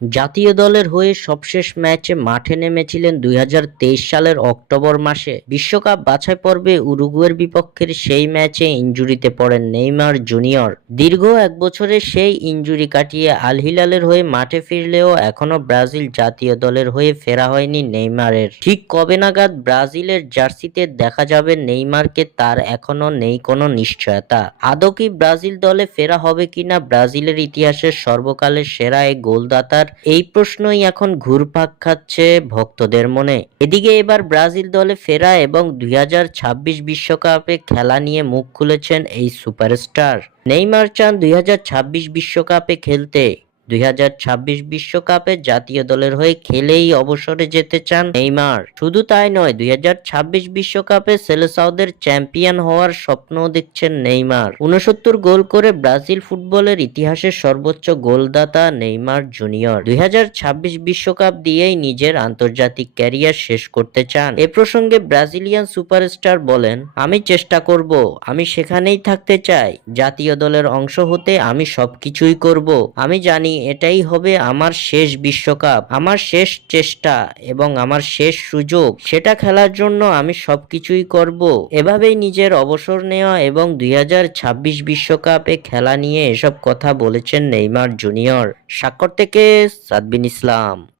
জাতীয় দলের হয়ে সবশেষ ম্যাচে মাঠে নেমেছিলেন ২০২৩ সালের অক্টোবর মাসে। বিশ্বকাপ বাছাই পর্বে উরুগুয়ের বিপক্ষের সেই ম্যাচে ইনজুরিতে পড়েন নেইমার জুনিয়র। দীর্ঘ এক বছরের সেই ইনজুরি কাটিয়ে আল হিলালের হয়ে মাঠে ফিরলেও এখনো ব্রাজিল জাতীয় দলের হয়ে ফেরা হয়নি নেইমারের। ঠিক কবে নাগাদ ব্রাজিলের জার্সিতে দেখা যাবে নেইমারকে, তার এখনো নেই কোনো নিশ্চয়তা। আদৌ কি ব্রাজিল দলে ফেরা হবে কিনা ব্রাজিলের ইতিহাসের সর্বকালের সেরা এই গোলদাতার, এই প্রশ্নই এখন ঘুরপাক খাচ্ছে ভক্তদের মনে। এদিকে এবার ব্রাজিল দলে ফেরা এবং ২০২৬ বিশ্বকাপে খেলা নিয়ে মুখ খুলেছেন এই সুপারস্টার। নেইমার চান ২০২৬ বিশ্বকাপে খেলতে। ২০২৬ বিশ্বকাপে জাতীয় দলের হয়ে খেলেই অবসরে যেতে চান নেইমার। শুধু তাই নয়, ২০২৬ বিশ্বকাপে সেলেসাওদের চ্যাম্পিয়ন হওয়ার স্বপ্নও দেখছেন নেইমার। ৬৯ গোল করে ব্রাজিল ফুটবলের ইতিহাসের সর্বোচ্চ গোলদাতা নেইমার জুনিয়র ২০২৬ বিশ্বকাপ দিয়েই নিজের আন্তর্জাতিক ক্যারিয়ার শেষ করতে চান। এ প্রসঙ্গে ব্রাজিলিয়ান সুপারস্টার বলেন, আমি চেষ্টা করব, আমি সেখানেই থাকতে চাই, জাতীয় দলের অংশ হতে আমি সবকিছুই করব। আমি জানি এটাই হবে আমার শেষ বিশ্বকাপ, আমার শেষ চেষ্টা এবং আমার শেষ সুযোগ। সেটা খেলার জন্য আমি সবকিছুই করব। এভাবেই নিজের অবসর নেওয়া এবং ২০২৬ বিশ্বকাপে খেলা নিয়ে এসব কথা বলেছেন নেইমার জুনিয়র। স্বাক্ষর থেকে সাদবিন ইসলাম।